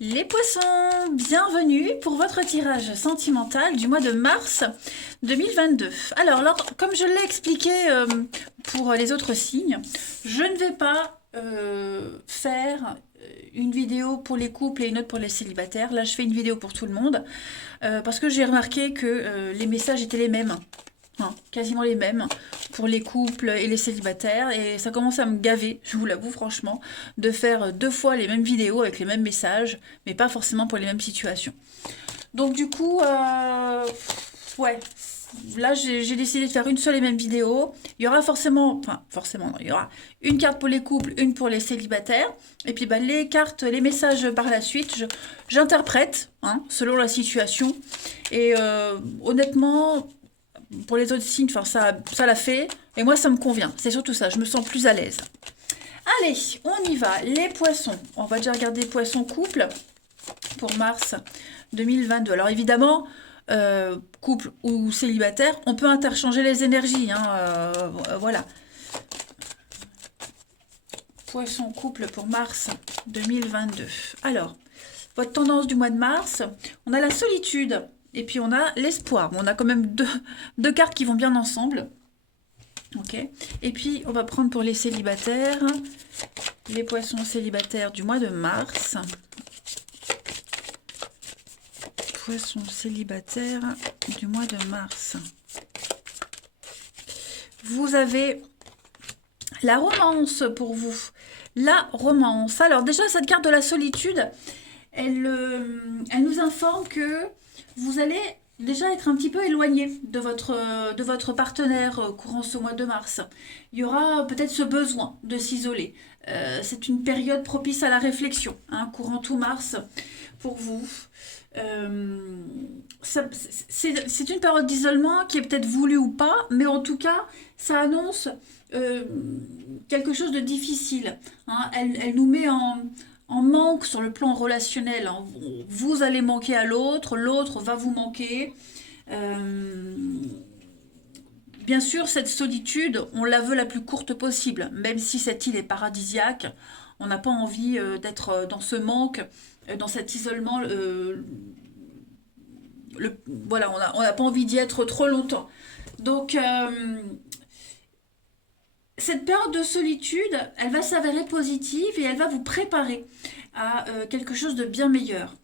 Les poissons, bienvenue pour votre tirage sentimental du mois de mars 2022. Alors, comme je l'ai expliqué pour les autres signes, je ne vais pas faire une vidéo pour les couples et une autre pour les célibataires. Là, je fais une vidéo pour tout le monde parce que j'ai remarqué que les messages étaient les mêmes. Hein, quasiment les mêmes pour les couples et les célibataires, et ça commence à me gaver, je vous l'avoue franchement, de faire deux fois les mêmes vidéos avec les mêmes messages, mais pas forcément pour les mêmes situations. Donc du coup, ouais, là j'ai décidé de faire une seule et même vidéo. Il y aura forcément, non, il y aura une carte pour les couples, une pour les célibataires, et puis bah, les cartes, les messages par la suite, j'interprète hein, selon la situation, et honnêtement pour les autres signes, enfin, ça l'a fait. Et moi, ça me convient. C'est surtout ça. Je me sens plus à l'aise. Allez, on y va. Les poissons. On va déjà regarder poissons couple pour mars 2022. Alors évidemment, couple ou célibataire, on peut interchanger les énergies. Hein, voilà. Poisson couple pour mars 2022. Alors, votre tendance du mois de mars, on a la solitude. Et puis on a l'espoir. On a quand même deux cartes qui vont bien ensemble. Ok. Et puis on va prendre pour les célibataires, les poissons célibataires du mois de mars. Poissons célibataires du mois de mars. Vous avez la romance pour vous. La romance. Alors déjà cette carte de la solitude, elle nous informe que vous allez déjà être un petit peu éloigné de votre partenaire courant ce mois de mars. Il y aura peut-être ce besoin de s'isoler. C'est une période propice à la réflexion, hein, courant tout mars pour vous. C'est une période d'isolement qui est peut-être voulue ou pas, mais en tout cas, ça annonce quelque chose de difficile. Hein. Elle nous met en manque sur le plan relationnel. Hein. Vous allez manquer à l'autre, l'autre va vous manquer. Bien sûr, cette solitude, on la veut la plus courte possible, même si cette île est paradisiaque. On n'a pas envie d'être dans ce manque, dans cet isolement. Voilà, on n'a pas envie d'y être trop longtemps. Donc, cette période de solitude, elle va s'avérer positive et elle va vous préparer à quelque chose de bien meilleur.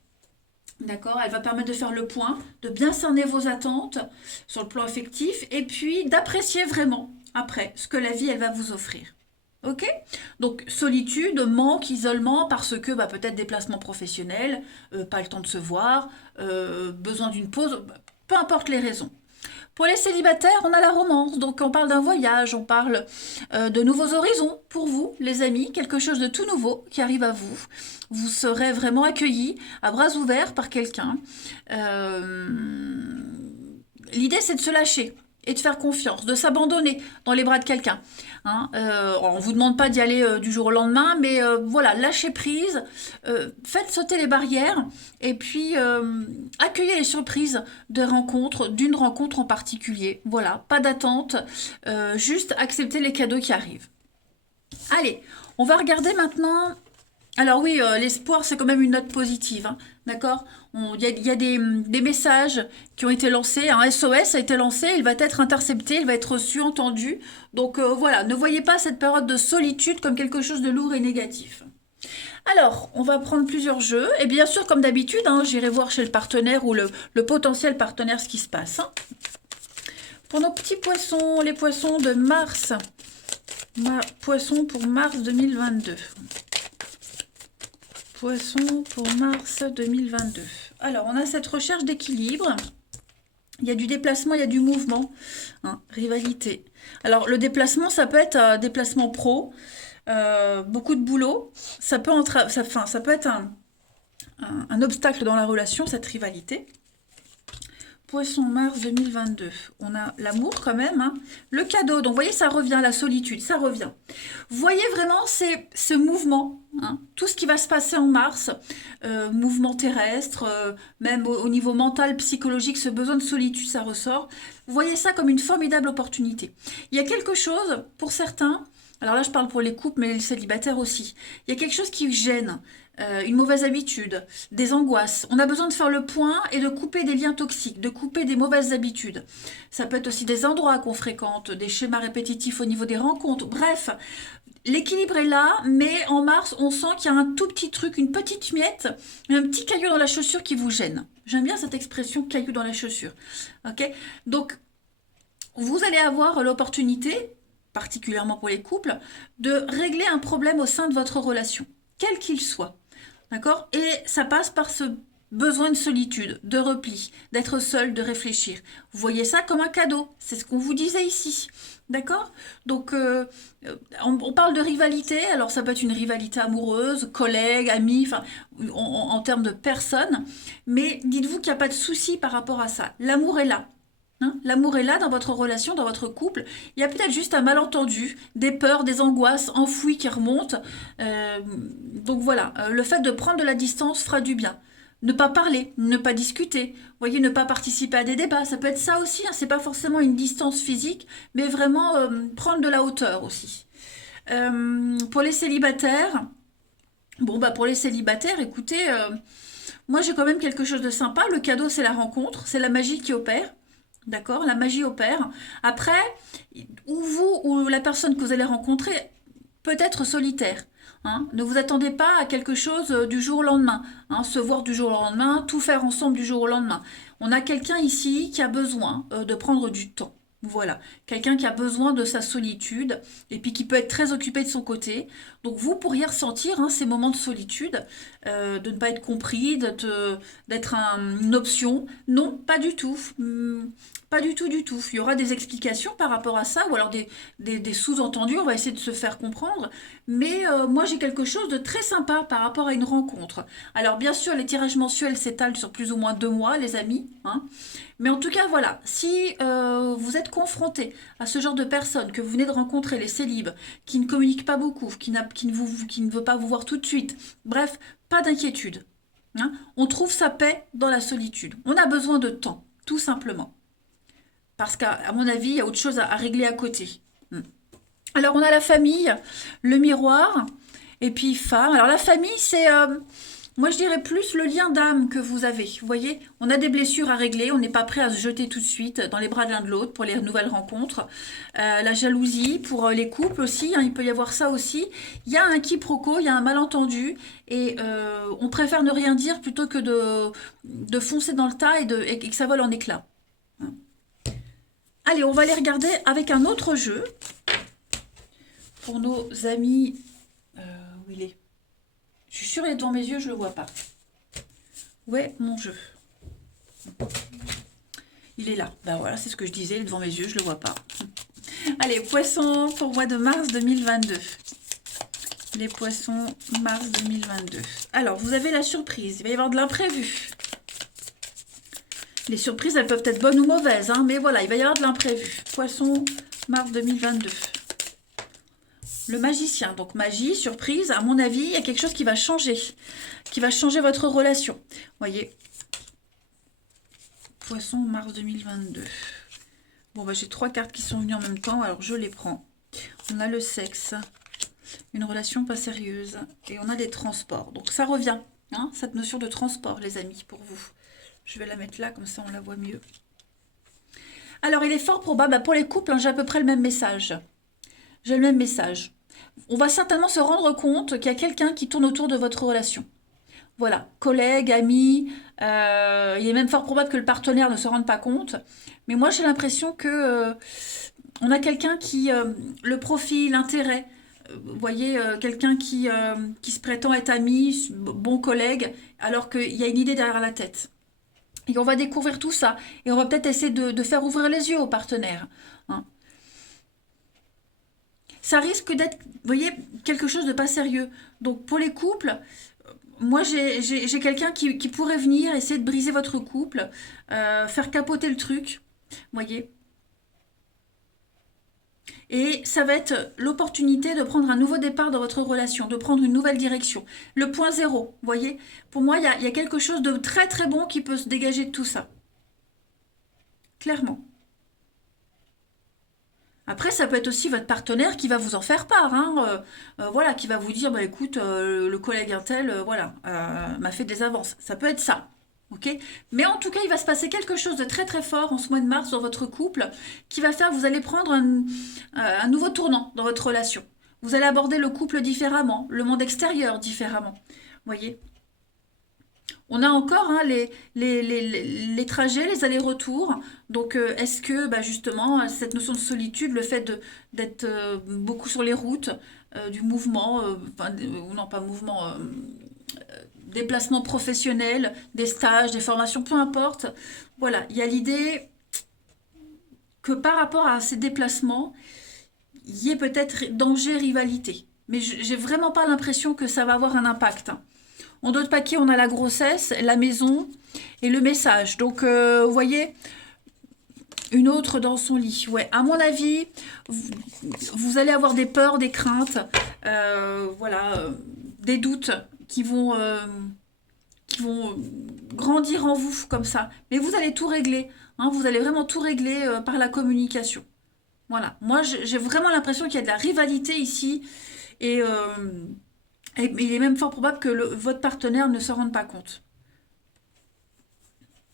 D'accord. Elle va permettre de faire le point, de bien cerner vos attentes sur le plan affectif et puis d'apprécier vraiment après ce que la vie elle va vous offrir. Ok. Donc solitude, manque, isolement parce que bah, peut-être déplacement professionnel, pas le temps de se voir, besoin d'une pause, peu importe les raisons. Pour les célibataires, on a la romance, donc on parle d'un voyage, on parle de nouveaux horizons pour vous, les amis, quelque chose de tout nouveau qui arrive à vous. Vous serez vraiment accueillis à bras ouverts par quelqu'un. L'idée, c'est de se lâcher et de faire confiance, de s'abandonner dans les bras de quelqu'un. Hein, on ne vous demande pas d'y aller du jour au lendemain, mais voilà, lâchez prise, faites sauter les barrières et puis accueillez les surprises d'une rencontre en particulier. Voilà, pas d'attente, juste accepter les cadeaux qui arrivent. Allez, on va regarder maintenant. Alors oui, l'espoir, c'est quand même une note positive, hein, d'accord. Il y a des messages qui ont été lancés, un SOS a été lancé, il va être intercepté, il va être reçu, entendu. Donc voilà, ne voyez pas cette période de solitude comme quelque chose de lourd et négatif. Alors, on va prendre plusieurs jeux, et bien sûr, comme d'habitude, hein, j'irai voir chez le partenaire ou le potentiel partenaire ce qui se passe. Hein. Pour nos petits poissons, les poissons de mars, poissons pour mars 2022. Poisson pour mars 2022. Alors, on a cette recherche d'équilibre. Il y a du déplacement, il y a du mouvement. Hein, rivalité. Alors, le déplacement, ça peut être un déplacement pro, beaucoup de boulot. Ça peut être un obstacle dans la relation, cette rivalité. Poisson mars 2022. On a l'amour quand même. Hein. Le cadeau, donc vous voyez, ça revient, la solitude, ça revient. Vous voyez vraiment ce mouvement, hein, tout ce qui va se passer en mars, mouvement terrestre, même au niveau mental, psychologique, ce besoin de solitude, ça ressort. Vous voyez ça comme une formidable opportunité. Il y a quelque chose, pour certains, alors là je parle pour les couples, mais les célibataires aussi, il y a quelque chose qui gêne. une mauvaise habitude, des angoisses. On a besoin de faire le point et de couper des liens toxiques, de couper des mauvaises habitudes. Ça peut être aussi des endroits qu'on fréquente, des schémas répétitifs au niveau des rencontres. Bref, l'équilibre est là, mais en mars, on sent qu'il y a un tout petit truc, une petite miette, un petit caillou dans la chaussure qui vous gêne. J'aime bien cette expression caillou dans la chaussure. Ok? Donc, vous allez avoir l'opportunité, particulièrement pour les couples, de régler un problème au sein de votre relation, quel qu'il soit. D'accord? Et ça passe par ce besoin de solitude, de repli, d'être seul, de réfléchir. Vous voyez ça comme un cadeau. C'est ce qu'on vous disait ici. D'accord? Donc, on parle de rivalité. Alors, ça peut être une rivalité amoureuse, collègue, ami, enfin, en termes de personnes. Mais dites-vous qu'il n'y a pas de souci par rapport à ça. L'amour est là. Hein, l'amour est là dans votre relation, dans votre couple. Il y a peut-être juste un malentendu, des peurs, des angoisses enfouies qui remontent. Donc voilà, le fait de prendre de la distance fera du bien. Ne pas parler, ne pas discuter, vous voyez, ne pas participer à des débats, ça peut être ça aussi. Hein, c'est pas forcément une distance physique, mais vraiment prendre de la hauteur aussi. Pour les célibataires, bon bah pour les célibataires, écoutez, moi j'ai quand même quelque chose de sympa. Le cadeau c'est la rencontre, c'est la magie qui opère. D'accord? La magie opère. Après, ou vous ou la personne que vous allez rencontrer peut être solitaire. Hein. Ne vous attendez pas à quelque chose du jour au lendemain. Hein. Se voir du jour au lendemain, tout faire ensemble du jour au lendemain. On a quelqu'un ici qui a besoin de prendre du temps. Voilà, quelqu'un qui a besoin de sa solitude et puis qui peut être très occupé de son côté. Donc vous pourriez ressentir hein, ces moments de solitude, de ne pas être compris, d'être une option. Non, pas du tout. Pas du tout, du tout. Il y aura des explications par rapport à ça, ou alors des sous-entendus, on va essayer de se faire comprendre. Mais moi, j'ai quelque chose de très sympa par rapport à une rencontre. Alors, bien sûr, les tirages mensuels s'étalent sur plus ou moins 2 mois, les amis. Hein. Mais en tout cas, voilà, si vous êtes confronté à ce genre de personnes que vous venez de rencontrer, les célibes, qui ne communiquent pas beaucoup, qui ne veut pas vous voir tout de suite, bref, pas d'inquiétude. Hein. On trouve sa paix dans la solitude. On a besoin de temps, tout simplement. Parce qu'à mon avis, il y a autre chose à régler à côté. Alors, on a la famille, le miroir, et puis femme. Alors, la famille, c'est, moi, je dirais plus le lien d'âme que vous avez. Vous voyez, on a des blessures à régler, on n'est pas prêt à se jeter tout de suite dans les bras de l'un de l'autre pour les nouvelles rencontres. La jalousie, pour les couples aussi, hein, il peut y avoir ça aussi. Il y a un quiproquo, il y a un malentendu, et on préfère ne rien dire plutôt que de foncer dans le tas et que ça vole en éclats. Allez, on va aller regarder avec un autre jeu pour nos amis. Où il est? Je suis sûre, il est devant mes yeux, je ne le vois pas. Où est mon jeu? Il est là. Ben voilà, c'est ce que je disais, il est devant mes yeux, je ne le vois pas. Allez, poissons pour mois de mars 2022. Les poissons, mars 2022. Alors, vous avez la surprise. Il va y avoir de l'imprévu. Les surprises, elles peuvent être bonnes ou mauvaises, hein, mais voilà, il va y avoir de l'imprévu. Poisson, mars 2022. Le magicien, donc magie, surprise, à mon avis, il y a quelque chose qui va changer votre relation. Voyez. Poisson, mars 2022. Bon, bah, j'ai 3 cartes qui sont venues en même temps, alors je les prends. On a le sexe, une relation pas sérieuse, et on a des transports. Donc ça revient, hein, cette notion de transport, les amis, pour vous. Je vais la mettre là, comme ça on la voit mieux. Alors, il est fort probable, pour les couples, hein, j'ai à peu près le même message. J'ai le même message. On va certainement se rendre compte qu'il y a quelqu'un qui tourne autour de votre relation. Voilà, collègue, ami, il est même fort probable que le partenaire ne se rende pas compte. Mais moi, j'ai l'impression que on a quelqu'un qui, le profil, l'intérêt, vous voyez, quelqu'un qui se prétend être ami, bon collègue, alors qu'il y a une idée derrière la tête. Et on va découvrir tout ça. Et on va peut-être essayer de faire ouvrir les yeux aux partenaires. Hein. Ça risque d'être, vous voyez, quelque chose de pas sérieux. Donc, pour les couples, moi, j'ai quelqu'un qui pourrait venir essayer de briser votre couple, faire capoter le truc. Vous voyez. Et ça va être l'opportunité de prendre un nouveau départ dans votre relation, de prendre une nouvelle direction. Le point zéro, vous voyez. Pour moi, il y a quelque chose de très très bon qui peut se dégager de tout ça. Clairement. Après, ça peut être aussi votre partenaire qui va vous en faire part, hein, voilà, qui va vous dire, bah écoute, le collègue Intel, voilà, m'a fait des avances. Ça peut être ça, ok? Mais en tout cas, il va se passer quelque chose de très très fort en ce mois de mars dans votre couple, qui va faire que vous allez prendre un nouveau tournant dans votre relation. Vous allez aborder le couple différemment, le monde extérieur différemment, voyez? On a encore hein, les trajets, les allers-retours. Donc, est-ce que bah, justement, cette notion de solitude, le fait d'être beaucoup sur les routes, du mouvement, ou non pas mouvement, déplacement professionnel, des stages, des formations, peu importe. Voilà, il y a l'idée que par rapport à ces déplacements, il y ait peut-être danger, rivalité. Mais j'ai vraiment pas l'impression que ça va avoir un impact, hein. En d'autres paquets, on a la grossesse, la maison et le message. Donc, vous voyez, une autre dans son lit. Ouais, à mon avis, vous allez avoir des peurs, des craintes, voilà, des doutes qui vont grandir en vous comme ça. Mais vous allez tout régler, hein, vous allez vraiment tout régler par la communication. Voilà, moi j'ai vraiment l'impression qu'il y a de la rivalité ici et il est même fort probable que votre partenaire ne se rende pas compte.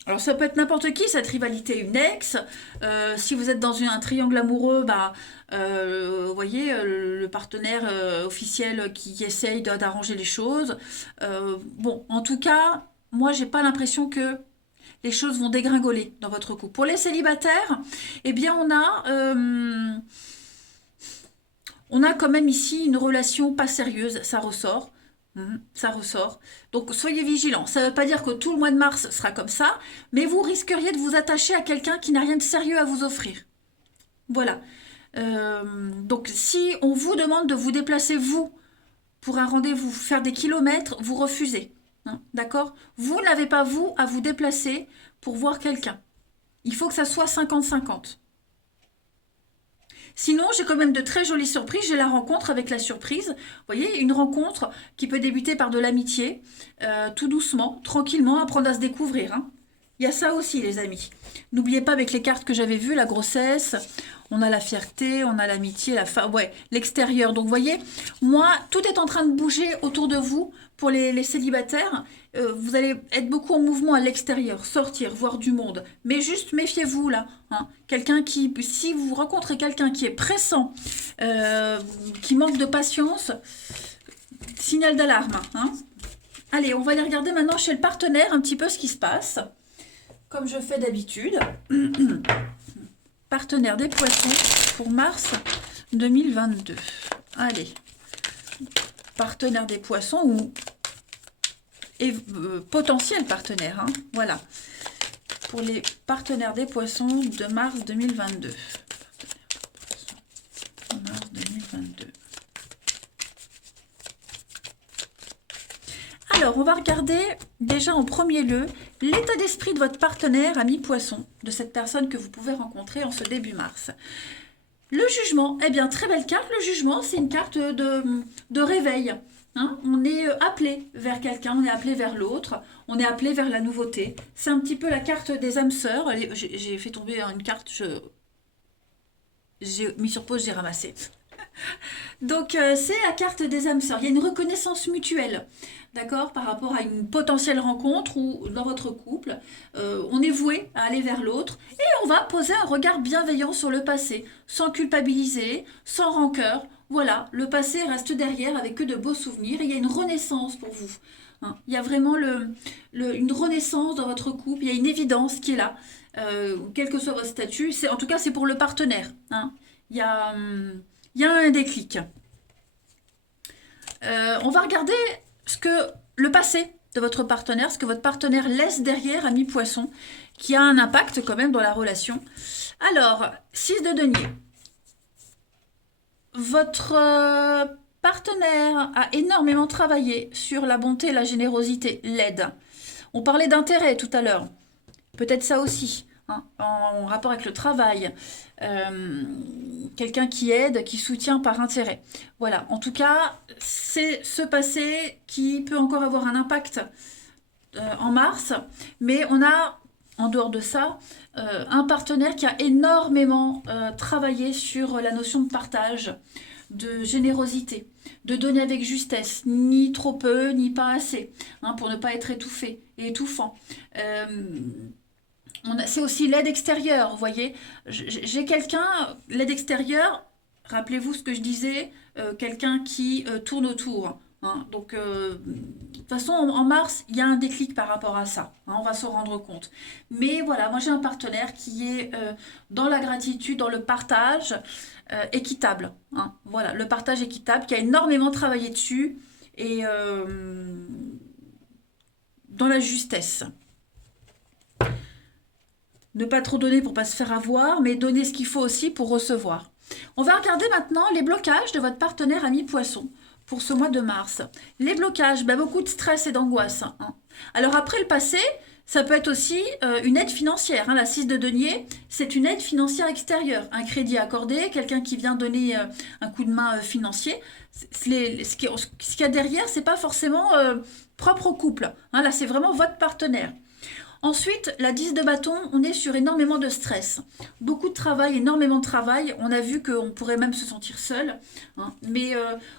Alors ça peut être n'importe qui, cette rivalité, une ex. Si vous êtes dans un triangle amoureux, bah, vous voyez, le partenaire officiel qui essaye d'arranger les choses. Bon, en tout cas, moi j'ai pas l'impression que les choses vont dégringoler dans votre couple. Pour les célibataires, eh bien on a quand même ici une relation pas sérieuse, ça ressort. Ça ressort. Donc soyez vigilants. Ça ne veut pas dire que tout le mois de mars sera comme ça, mais vous risqueriez de vous attacher à quelqu'un qui n'a rien de sérieux à vous offrir. Voilà. Donc si on vous demande de vous déplacer, vous, pour un rendez-vous, faire des kilomètres, vous refusez. Hein, d'accord? Vous n'avez pas, vous, à vous déplacer pour voir quelqu'un. Il faut que ça soit 50-50. Sinon, j'ai quand même de très jolies surprises. J'ai la rencontre avec la surprise. Vous voyez, une rencontre qui peut débuter par de l'amitié, tout doucement, tranquillement, apprendre à se découvrir, hein. Il y a ça aussi, les amis. N'oubliez pas avec les cartes que j'avais vues, la grossesse, on a la fierté, on a l'amitié, ouais, l'extérieur. Donc, vous voyez, moi, tout est en train de bouger autour de vous pour les célibataires. Vous allez être beaucoup en mouvement à l'extérieur, sortir, voir du monde. Mais juste méfiez-vous, là, hein. Si vous rencontrez quelqu'un qui est pressant, qui manque de patience, signal d'alarme, hein. Allez, on va aller regarder maintenant chez le partenaire un petit peu ce qui se passe. Comme je fais d'habitude. Partenaire des poissons pour mars 2022. Allez. Partenaire des poissons ou potentiel partenaire, hein. Voilà. Pour les partenaires des poissons de mars 2022. Mars 2022. Alors, on va regarder déjà en premier lieu l'état d'esprit de votre partenaire ami poisson, de cette personne que vous pouvez rencontrer en ce début mars. Le jugement, eh bien, très belle carte. Le jugement, c'est une carte de réveil. Hein, on est appelé vers quelqu'un, on est appelé vers l'autre, on est appelé vers la nouveauté. C'est un petit peu la carte des âmes sœurs. J'ai fait tomber une carte, j'ai mis sur pause, j'ai ramassé. Donc, c'est la carte des âmes sœurs. Il y a une reconnaissance mutuelle, d'accord, par rapport à une potentielle rencontre ou dans votre couple. On est voué à aller vers l'autre et on va poser un regard bienveillant sur le passé, sans culpabiliser, sans rancœur. Voilà, le passé reste derrière avec que de beaux souvenirs et il y a une renaissance pour vous. Hein. Il y a vraiment une renaissance dans votre couple, il y a une évidence qui est là, quel que soit votre statut. En tout cas, c'est pour le partenaire. Hein. Il y a un déclic. On va regarder le passé de votre partenaire, ce que votre partenaire laisse derrière, ami poisson, qui a un impact quand même dans la relation. Alors, 6 de denier. Votre partenaire a énormément travaillé sur la bonté, la générosité, l'aide. On parlait d'intérêt tout à l'heure. Peut-être ça aussi, hein, en rapport avec le travail. Quelqu'un qui aide, qui soutient par intérêt. Voilà, en tout cas, c'est ce passé qui peut encore avoir un impact en mars, mais on a en dehors de ça, un partenaire qui a énormément travaillé sur la notion de partage, de générosité, de donner avec justesse, ni trop peu, ni pas assez, hein, pour ne pas être étouffé et étouffant. Euh, c'est aussi l'aide extérieure, vous voyez. J'ai quelqu'un, l'aide extérieure, rappelez-vous ce que je disais, quelqu'un qui tourne autour. Hein. Donc, de toute façon, en mars, il y a un déclic par rapport à ça. Hein, on va s'en rendre compte. Mais voilà, moi j'ai un partenaire qui est dans la gratitude, dans le partage équitable. Hein. Voilà, le partage équitable, qui a énormément travaillé dessus et dans la justesse. Ne pas trop donner pour pas se faire avoir, mais donner ce qu'il faut aussi pour recevoir. On va regarder maintenant les blocages de votre partenaire ami poisson pour ce mois de mars. Les blocages, beaucoup de stress et d'angoisse. Hein. Alors après le passé, ça peut être aussi une aide financière. Hein. La 6 de denier, c'est une aide financière extérieure. Un crédit accordé, quelqu'un qui vient donner un coup de main financier. Ce qu'il y a derrière, c'est pas forcément propre au couple. Hein. Là, c'est vraiment votre partenaire. Ensuite, la 10 de bâton, on est sur énormément de stress. Beaucoup de travail, énormément de travail. On a vu qu'on pourrait même se sentir seul. Hein. Mais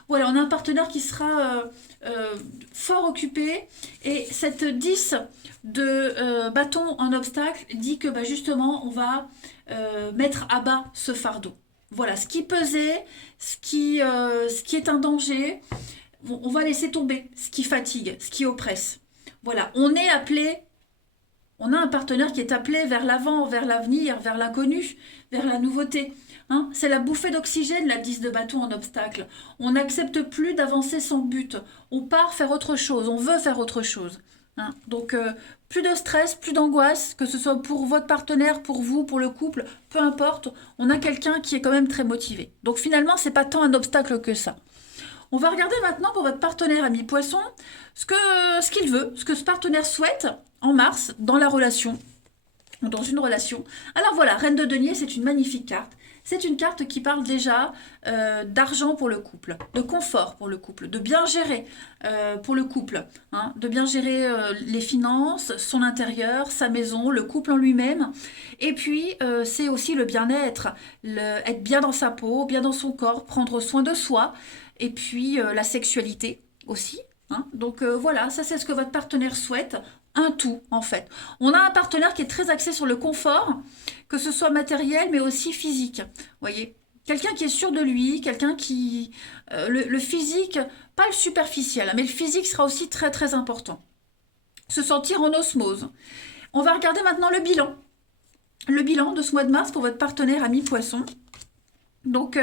voilà, on a un partenaire qui sera fort occupé. Et cette 10 de bâton en obstacle dit que justement, on va mettre à bas ce fardeau. Voilà, ce qui pesait, ce qui est un danger, on va laisser tomber ce qui fatigue, ce qui oppresse. Voilà, on a un partenaire qui est appelé vers l'avant, vers l'avenir, vers l'inconnu, vers la nouveauté. Hein. C'est la bouffée d'oxygène, la 10 de bâton en obstacle. On n'accepte plus d'avancer sans but. On part faire autre chose, on veut faire autre chose. Hein. Donc, plus de stress, plus d'angoisse, que ce soit pour votre partenaire, pour vous, pour le couple, peu importe. On a quelqu'un qui est quand même très motivé. Donc finalement, c'est pas tant un obstacle que ça. On va regarder maintenant pour votre partenaire ami poisson ce qu'il veut, ce que ce partenaire souhaite en mars dans la relation, dans une relation. Alors voilà, Reine de denier, c'est une magnifique carte. C'est une carte qui parle déjà d'argent pour le couple, de confort pour le couple, de bien gérer pour le couple, hein, de bien gérer les finances, son intérieur, sa maison, le couple en lui-même. Et puis, c'est aussi le bien-être, être bien dans sa peau, bien dans son corps, prendre soin de soi. Et puis, la sexualité aussi. Hein. Donc voilà, ça c'est ce que votre partenaire souhaite. Un tout, en fait. On a un partenaire qui est très axé sur le confort, que ce soit matériel, mais aussi physique. Vous voyez, quelqu'un qui est sûr de lui, quelqu'un qui... le physique, pas le superficiel, mais le physique sera aussi très très important. Se sentir en osmose. On va regarder maintenant le bilan. Le bilan de ce mois de mars pour votre partenaire ami poisson. Donc,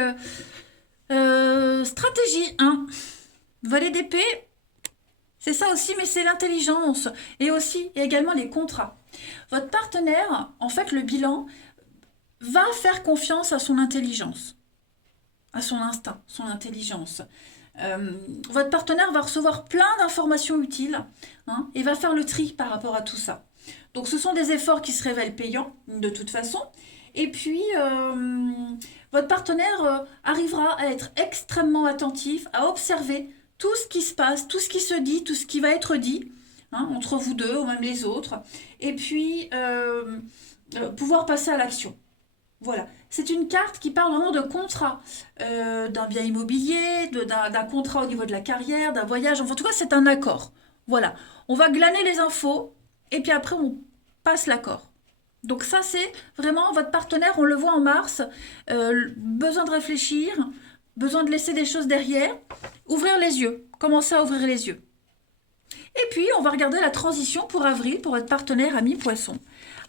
stratégie 1. Valet d'épée. C'est ça aussi, mais c'est l'intelligence et aussi et également les contrats. Votre partenaire, en fait, le bilan, va faire confiance à son intelligence, à son instinct, son intelligence. Votre partenaire va recevoir plein d'informations utiles hein, et va faire le tri par rapport à tout ça. Donc, ce sont des efforts qui se révèlent payants de toute façon. Et puis, votre partenaire arrivera à être extrêmement attentif, à observer tout ce qui se passe, tout ce qui se dit, tout ce qui va être dit, hein, entre vous deux ou même les autres, et puis pouvoir passer à l'action. Voilà, c'est une carte qui parle vraiment de contrat, d'un bien immobilier, d'un contrat au niveau de la carrière, d'un voyage, enfin, en tout cas c'est un accord. Voilà, on va glaner les infos, et puis après on passe l'accord. Donc ça c'est vraiment votre partenaire, on le voit en mars, besoin de réfléchir, besoin de laisser des choses derrière, ouvrir les yeux, commencer à ouvrir les yeux. Et puis, on va regarder la transition pour avril pour votre partenaire ami poisson.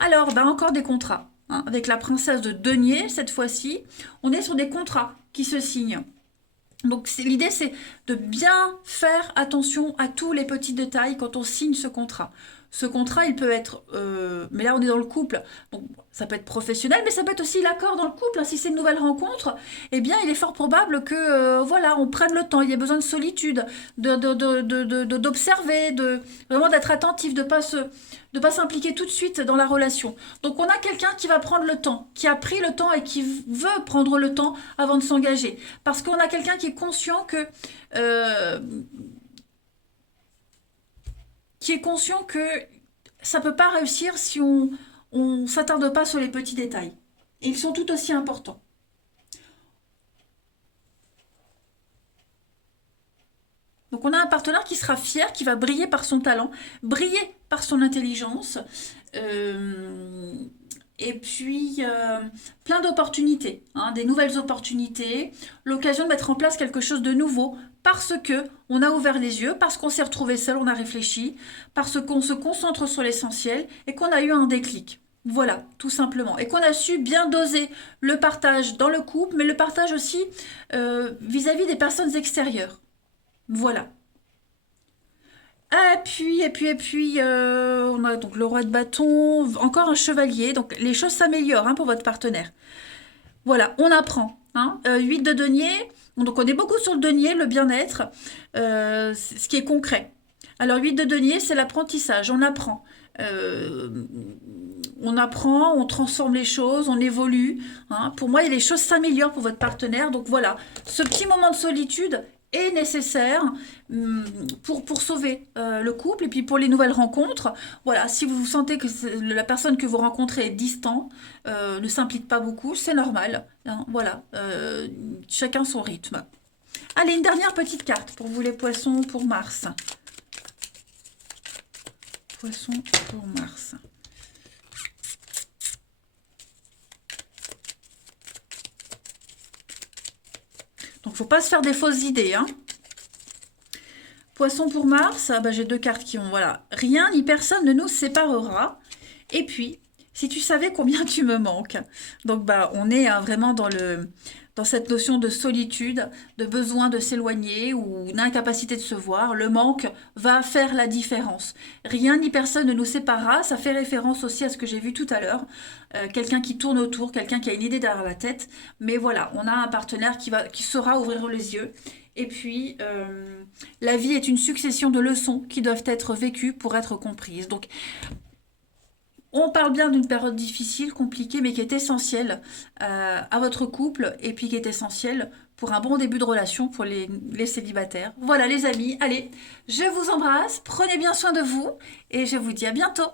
Alors, encore des contrats. Hein, avec la princesse de denier, cette fois-ci, on est sur des contrats qui se signent. Donc, l'idée, c'est de bien faire attention à tous les petits détails quand on signe ce contrat. Ce contrat, il peut être... mais là, on est dans le couple. Donc, ça peut être professionnel, mais ça peut être aussi l'accord dans le couple. Hein. Si c'est une nouvelle rencontre, eh bien, il est fort probable que, voilà, on prenne le temps. Il y a besoin de solitude, d'observer, vraiment d'être attentif, de pas s'impliquer tout de suite dans la relation. Donc, on a quelqu'un qui va prendre le temps, qui a pris le temps et qui veut prendre le temps avant de s'engager. Parce qu'on a quelqu'un qui est conscient que... ça peut pas réussir si on on ne s'attarde pas sur les petits détails. Et ils sont tout aussi importants. Donc on a un partenaire qui sera fier, qui va briller par son talent, briller par son intelligence, euh, et puis plein d'opportunités, hein, des nouvelles opportunités, l'occasion de mettre en place quelque chose de nouveau, parce que on a ouvert les yeux, parce qu'on s'est retrouvé seul, on a réfléchi, parce qu'on se concentre sur l'essentiel et qu'on a eu un déclic. Voilà, tout simplement. Et qu'on a su bien doser le partage dans le couple, mais le partage aussi vis-à-vis des personnes extérieures. Voilà. On a donc le roi de bâton, encore un chevalier. Donc les choses s'améliorent, hein, pour votre partenaire. Voilà, on apprend. Hein. 8 de denier. Donc on est beaucoup sur le denier, le bien-être, ce qui est concret. Alors 8 de denier, c'est l'apprentissage. On apprend. Euh, on apprend, on transforme les choses, on évolue. Hein. Pour moi, les choses s'améliorent pour votre partenaire. Donc voilà, ce petit moment de solitude est nécessaire pour sauver le couple et puis pour les nouvelles rencontres. Voilà, si vous sentez que la personne que vous rencontrez est distante, ne s'implique pas beaucoup, c'est normal. Hein. Voilà, chacun son rythme. Allez, une dernière petite carte pour vous les poissons pour Mars. Poissons pour Mars. Donc, faut pas se faire des fausses idées, hein. Poisson pour Mars, ah bah, j'ai 2 cartes qui ont, voilà. Rien ni personne ne nous séparera. Et puis, si tu savais combien tu me manques. Donc, bah, on est vraiment dans cette notion de solitude, de besoin de s'éloigner ou d'incapacité de se voir. Le manque va faire la différence. Rien ni personne ne nous séparera. Ça fait référence aussi à ce que j'ai vu tout à l'heure. Quelqu'un qui tourne autour, quelqu'un qui a une idée derrière la tête. Mais voilà, on a un partenaire qui saura ouvrir les yeux. Et puis, la vie est une succession de leçons qui doivent être vécues pour être comprises. Donc, on parle bien d'une période difficile, compliquée, mais qui est essentielle à votre couple et puis qui est essentielle pour un bon début de relation pour les célibataires. Voilà les amis, allez, je vous embrasse, prenez bien soin de vous et je vous dis à bientôt.